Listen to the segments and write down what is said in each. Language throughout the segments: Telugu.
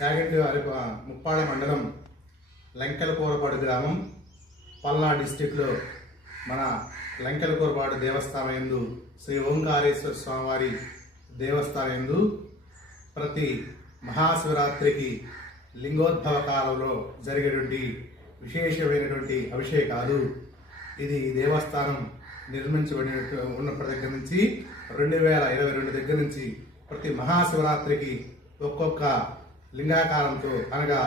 చాగంటి ముప్పాడ మండలం లంకెలకూరపాడు గ్రామం పల్నాడు డిస్టిక్లో మన లంకెలకూరపాడు దేవస్థానం యందు శ్రీ ఓంకారేశ్వర స్వామివారి దేవస్థానం యందు ప్రతి మహాశివరాత్రికి లింగోద్భవ కాలంలో జరిగేటువంటి విశేషమైనటువంటి అభిషేకాలు. ఇది దేవస్థానం నిర్మించబడి ఉన్నప్పటి దగ్గర నుంచి 2022 దగ్గర నుంచి ప్రతి మహాశివరాత్రికి ఒక్కొక్క లింగాకారంతో, అనగా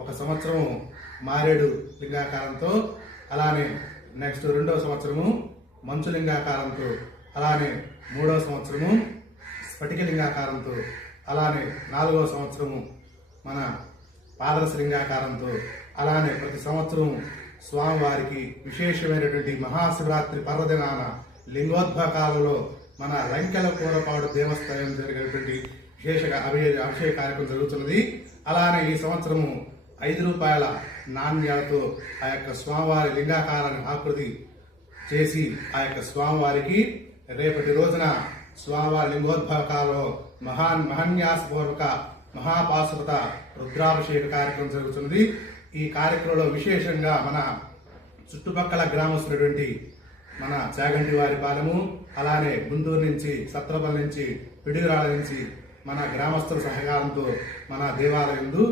ఒక సంవత్సరము మారేడు లింగాకారంతో, అలానే నెక్స్ట్ 2వ సంవత్సరము మంచు లింగాకారంతో, అలానే 3వ సంవత్సరము స్ఫటిక లింగాకారంతో, అలానే 4వ సంవత్సరము మన పాదరస లింగాకారంతో, అలానే ప్రతి సంవత్సరం స్వామివారికి విశేషమైనటువంటి మహాశివరాత్రి పర్వదినాన లింగోద్భవ కాలంలో మన లంకెలకూరపాడు దేవస్థానం జరిగినటువంటి విశేష అభిషేక కార్యక్రమం జరుగుతున్నది. అలానే ఈ సంవత్సరము 5 రూపాయల నాణ్యాలతో ఆ యొక్క స్వామివారి లింగాకారాన్ని ఆకృతి చేసి ఆ యొక్క స్వామివారికి రేపటి రోజున స్వామివారి లింగోద్భవ కాలంలో మహాన్యాసపూర్వక మహాపాశుపత రుద్రాభిషేక కార్యక్రమం జరుగుతున్నది. ఈ కార్యక్రమంలో విశేషంగా మన చుట్టుపక్కల గ్రామస్తున్నటువంటి మన చాగంటి వారి పాలెము, అలానే గుంటూరు నుంచి, సత్రపల్లి నుంచి, పిడుగురాళ్ళ నుంచి మన గ్రామస్తుల సహకారంతో మన దేవాలయంలో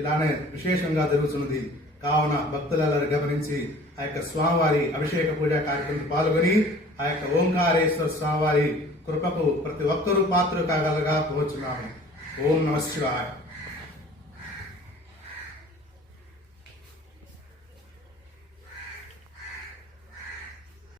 ఇలానే విశేషంగా జరుగుతున్నది. కావున భక్తులందరూ గమనించి ఆ యొక్క స్వామివారి అభిషేక పూజా కార్యక్రమంలో పాల్గొని ఆ యొక్క ఓంకారేశ్వర స్వామివారి కృపకు ప్రతి ఒక్కరూ పాత్రలు కాగలగా కోరుచున్నాము. ఓం నమః శివాయ.